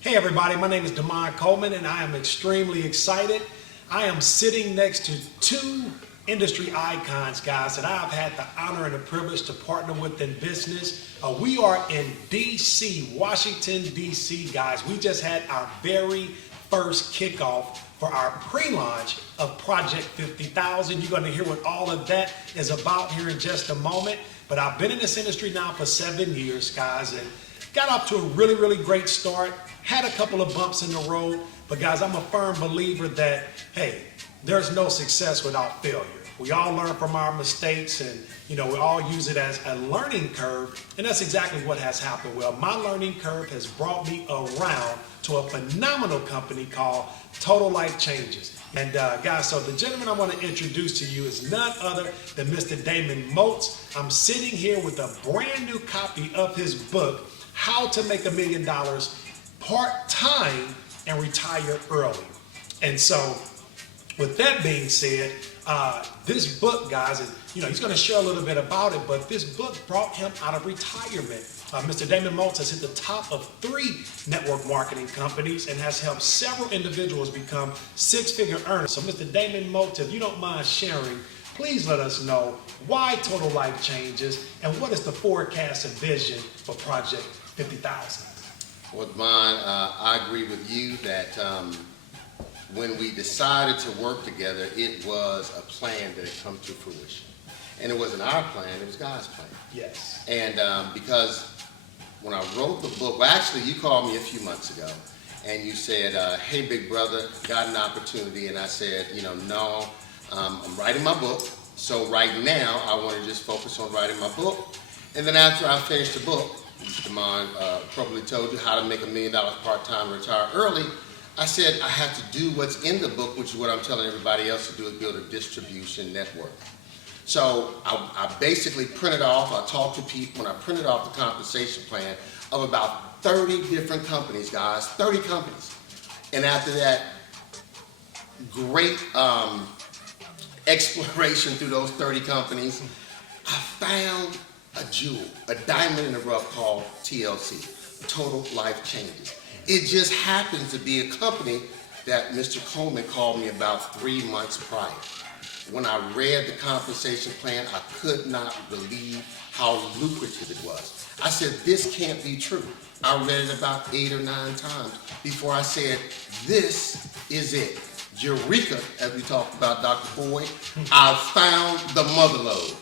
Hey everybody, my name is Damon Coleman and I am extremely excited. I am sitting next to two industry icons, guys, that I've had the honor and the privilege to partner with in business. We are in DC, Washington, DC, guys. We just had our very first kickoff for our pre-launch of Project 50,000. You're going to hear what all of that is about here in just a moment. But I've been in this industry now for 7 years, guys, and got off to a really great start. Had a couple of bumps in the road, but guys, I'm a firm believer that, hey, there's no success without failure. We all learn from our mistakes and, we all use it as a learning curve, and that's exactly what has happened. Well, my learning curve has brought me around to a phenomenal company called Total Life Changes. And guys, so the gentleman I want to introduce to you is none other than Mr. Damon Moats. I'm sitting here with a brand new copy of his book, How to Make $1 Million Part-Time and Retire Early. And so, with that being said, this book, guys, and he's going to share a little bit about it, but this book brought him out of retirement. Mr. Damon Moats has hit the top of 3 network marketing companies and has helped several individuals become 6-figure earners. So Mr. Damon Moats, if you don't mind sharing, please let us know why Total Life Changes and what is the forecasted vision for Project 50,000. Well, Devon, I agree with you that when we decided to work together, it was a plan that had come to fruition. And it wasn't our plan, it was God's plan. Yes. And because when I wrote the book, well, actually, you called me a few months ago, and you said, hey, big brother, got an opportunity. And I said, no, I'm writing my book. So right now, I want to just focus on writing my book. And then after I finish the book, Damon probably told you how to make $1 million part-time, retire early. I said I have to do what's in the book, which is what I'm telling everybody else to do, is build a distribution network. So I basically printed off, I talked to people, and I printed off the compensation plan of about 30 different companies, guys, 30 companies. And after that great exploration through those 30 companies, I found a jewel, a diamond in the rough called TLC, Total Life Changes. It just happens to be a company that Mr. Coleman called me about 3 months prior. When I read the compensation plan, I could not believe how lucrative it was. I said, this can't be true. I read it about 8 or 9 times before I said, this is it. Eureka, as we talked about Dr. Boyd, I found the mother lode.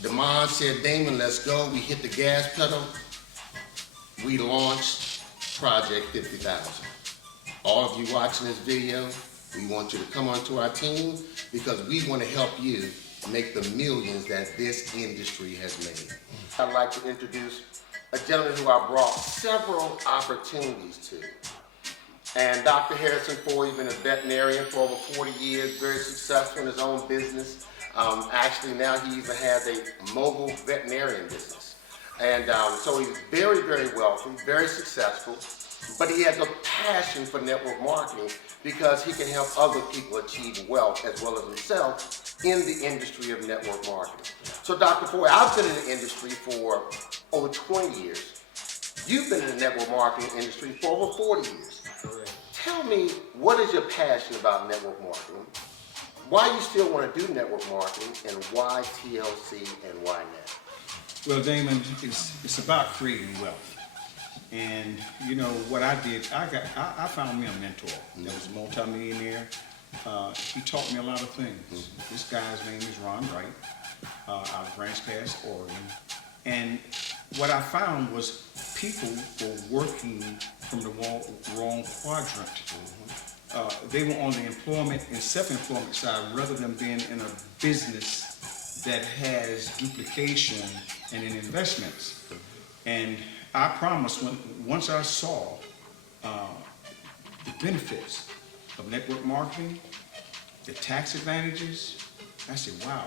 Damon said, Damon, let's go. We hit the gas pedal. We launched Project 50,000. All of you watching this video, we want you to come onto our team because we want to help you make the millions that this industry has made. I'd like to introduce a gentleman who I brought several opportunities to. And Dr. Harrison Ford, he's been a veterinarian for over 40 years, very successful in his own business. Actually, now he even has a mobile veterinarian business. And so he's very wealthy, very successful, but he has a passion for network marketing because he can help other people achieve wealth as well as himself in the industry of network marketing. So Dr. Ford, I've been in the industry for over 20 years. You've been in the network marketing industry for over 40 years. Correct. Tell me, what is your passion about network marketing? Why you still want to do network marketing, and why TLC and why now? Well, Damon, it's about creating wealth. And what I did, I found me a mentor that was a multimillionaire. He taught me a lot of things. This guy's name is Ron Wright, out of Grants Pass, Oregon. And what I found was people were working from the wrong quadrant. They were on the employment and self-employment side rather than being in a business that has duplication and in investments. And I promise, once I saw the benefits of network marketing, the tax advantages, I said, wow,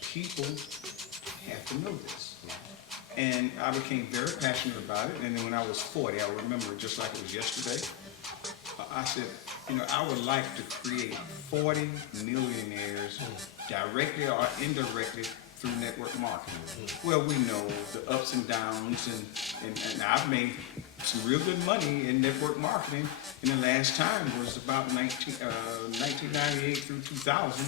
people have to know this. And I became very passionate about it. And then when I was 40, I remember it just like it was yesterday, I said, I would like to create 40 millionaires directly or indirectly through network marketing. Well, we know the ups and downs, and I've made some real good money in network marketing. And the last time was about 1998 through 2000.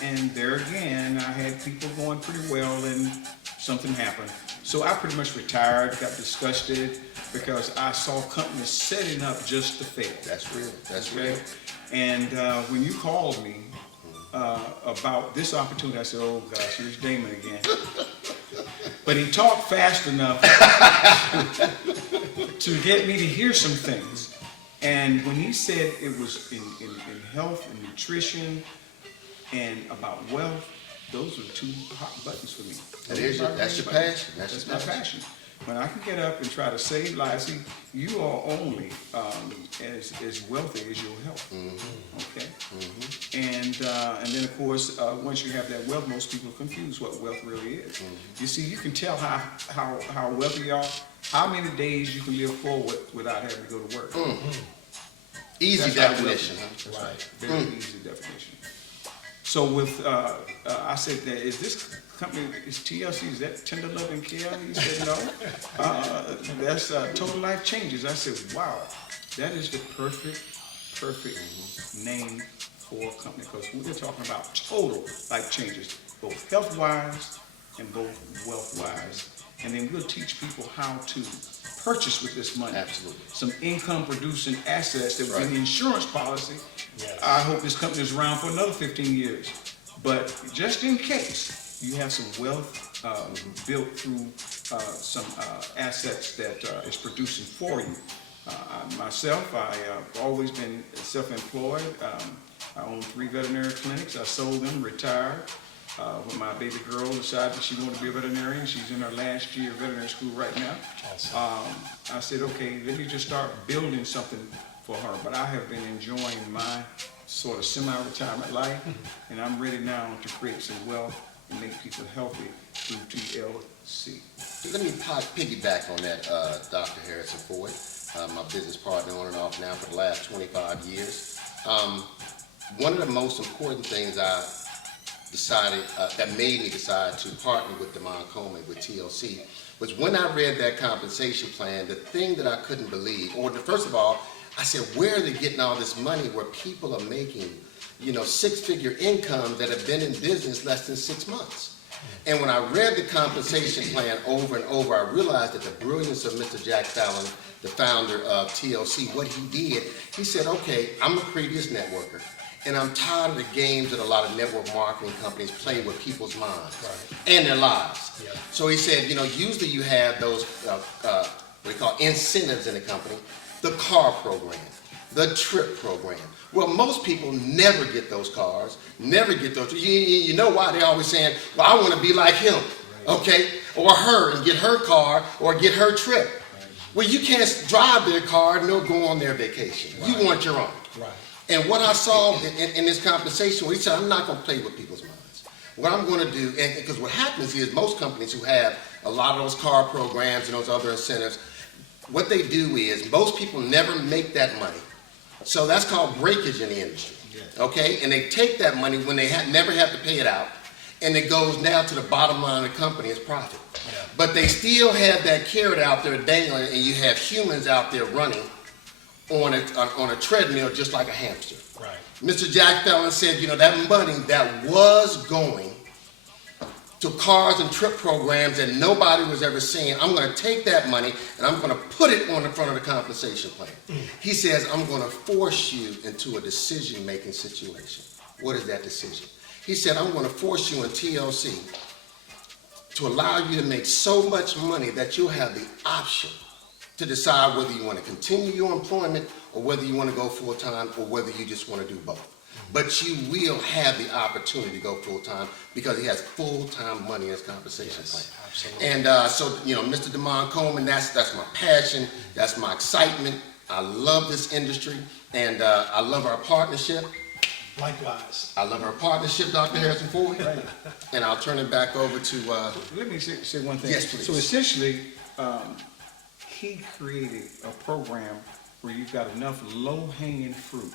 And there again, I had people going pretty well, and something happened. So I pretty much retired, got disgusted, because I saw companies setting up just to fail. That's real. That's Okay? real. And when you called me about this opportunity, I said, oh gosh, here's Damon again. But he talked fast enough to get me to hear some things. And when he said it was in health and nutrition and about wealth, those were two hot buttons for me. That's your passion. That's my passion. When I can get up and try to save lives, see, you are only as wealthy as your health. Okay. And then of course, once you have that wealth, most people confuse what wealth really is. You see, you can tell how wealthy you are, how many days you can live forward without having to go to work. Easy That's how definition. wealthy. That's right. Very easy definition. So with, I said, is this company, is TLC, is that Tender Loving Care? He said, no. That's Total Life Changes. I said, wow, that is the perfect name for a company, because we're talking about total life changes, both health-wise and both wealth-wise. And then we'll teach people how to purchase with this money. Absolutely. Some income-producing assets that will be an insurance policy. Yes. I hope this company is around for another 15 years. But just in case you have some wealth built through some assets that is producing for you. Myself, I've always been self-employed. I own 3 veterinary clinics. I sold them, retired. When my baby girl decided that she wanted to be a veterinarian, she's in her last year of veterinary school right now. Awesome. I said, okay, let me just start building something for her. But I have been enjoying my sort of semi-retirement life, and I'm ready now to create some wealth and make people healthy through TLC. Let me piggyback on that, Dr. Harrison Ford, my business partner on and off now for the last 25 years. One of the most important things I decided, that made me decide to partner with Damon Coleman with TLC, was when I read that compensation plan, the thing that I couldn't believe, first of all, I said, where are they getting all this money where people are making, 6-figure incomes that have been in business less than 6 months? And when I read the compensation plan over and over, I realized that the brilliance of Mr. Jack Fallon, the founder of TLC, what he did, he said, okay, I'm a previous networker, and I'm tired of the games that a lot of network marketing companies play with people's minds and their lives. Yeah. So he said, usually you have those, what we call incentives in the company, the car program, the trip program. Well, most people never get those cars, never get those. You know why? They're always saying, well, I want to be like him, okay? Or her, and get her car, or get her trip. Well, you can't drive their car nor go on their vacation. You want your own. Right. And what I saw in this compensation, he said, I'm not going to play with people's minds. What I'm going to do, because what happens is most companies who have a lot of those car programs and those other incentives, what they do is most people never make that money. So that's called breakage in the industry, okay? And they take that money when they never have to pay it out, and it goes now to the bottom line of the company as profit. Yeah. But they still have that carrot out there dangling, and you have humans out there running on a treadmill just like a hamster. Right. Mr. Jack Fallon said, that money that was going to cars and trip programs that nobody was ever seeing, I'm going to take that money and I'm going to put it on the front of the compensation plan. He says, I'm going to force you into a decision-making situation. What is that decision? He said, I'm going to force you in TLC to allow you to make so much money that you'll have the option to decide whether you want to continue your employment or whether you want to go full-time or whether you just want to do both. But you will have the opportunity to go full-time because he has full-time money in his compensation plan. Absolutely. And so, Mr. Damon Coleman, that's my passion, that's my excitement. I love this industry, and I love our partnership. Likewise. I love our partnership, Dr. Harrison Ford. Right. And I'll turn it back over to... Let me say one thing. Yes, please. So essentially, he created a program where you've got enough low-hanging fruit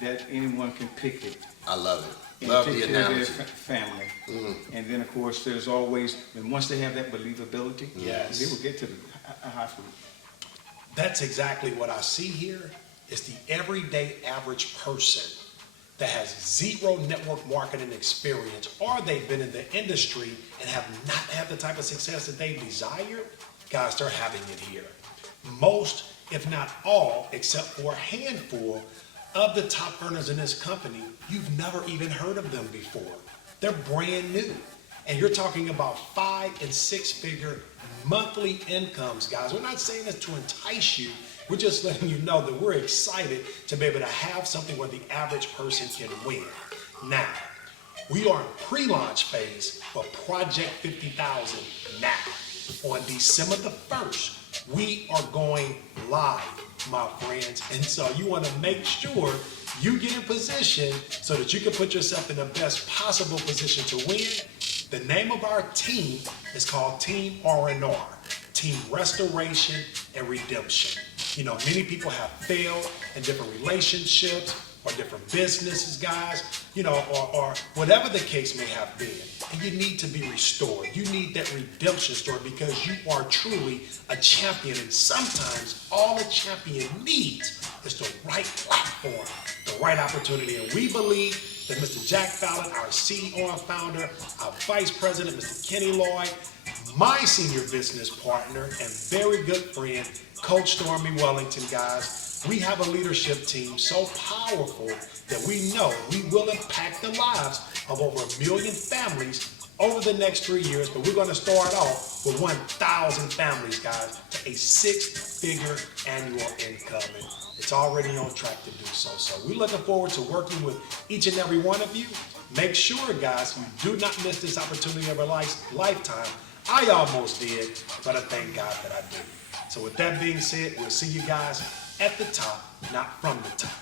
that anyone can pick it I love it. and Love take the care of their analogy. family. Mm-hmm. And then, of course, there's always, and once they have that believability, Yes. they will get to the high fruit. That's exactly what I see here. Is the everyday average person that has zero network marketing experience, or they've been in the industry and have not had the type of success that they desired. Guys, they're having it here. Most, if not all, except for a handful of the top earners in this company, you've never even heard of them before. They're brand new. And you're talking about 5- and 6-figure monthly incomes, guys. We're not saying this to entice you. We're just letting you know that we're excited to be able to have something where the average person can win. Now, we are in pre-launch phase for Project 50,000 now. On December the 1st, we are going live, my friends. And so you want to make sure you get in position so that you can put yourself in the best possible position to win. The name of our team is called Team R&R, Team Restoration and Redemption. You know, many people have failed in different relationships or different businesses, guys, you know, or whatever the case may have been. And you need to be restored. You need that redemption story because you are truly a champion. And sometimes all a champion needs is the right platform, the right opportunity. And we believe that Mr. Jack Fallon, our CEO and founder, our vice president, Mr. Kenny Lloyd, my senior business partner and very good friend, Coach Stormy Wellington, guys, we have a leadership team so powerful that we know we will impact the lives of over 1 million families over the next 3 years. But we're going to start off with 1,000 families, guys, to a 6-figure annual income. And it's already on track to do so. So we're looking forward to working with each and every one of you. Make sure, guys, you do not miss this opportunity of a lifetime. I almost did, but I thank God that I did. So with that being said, we'll see you guys at the top, not from the top.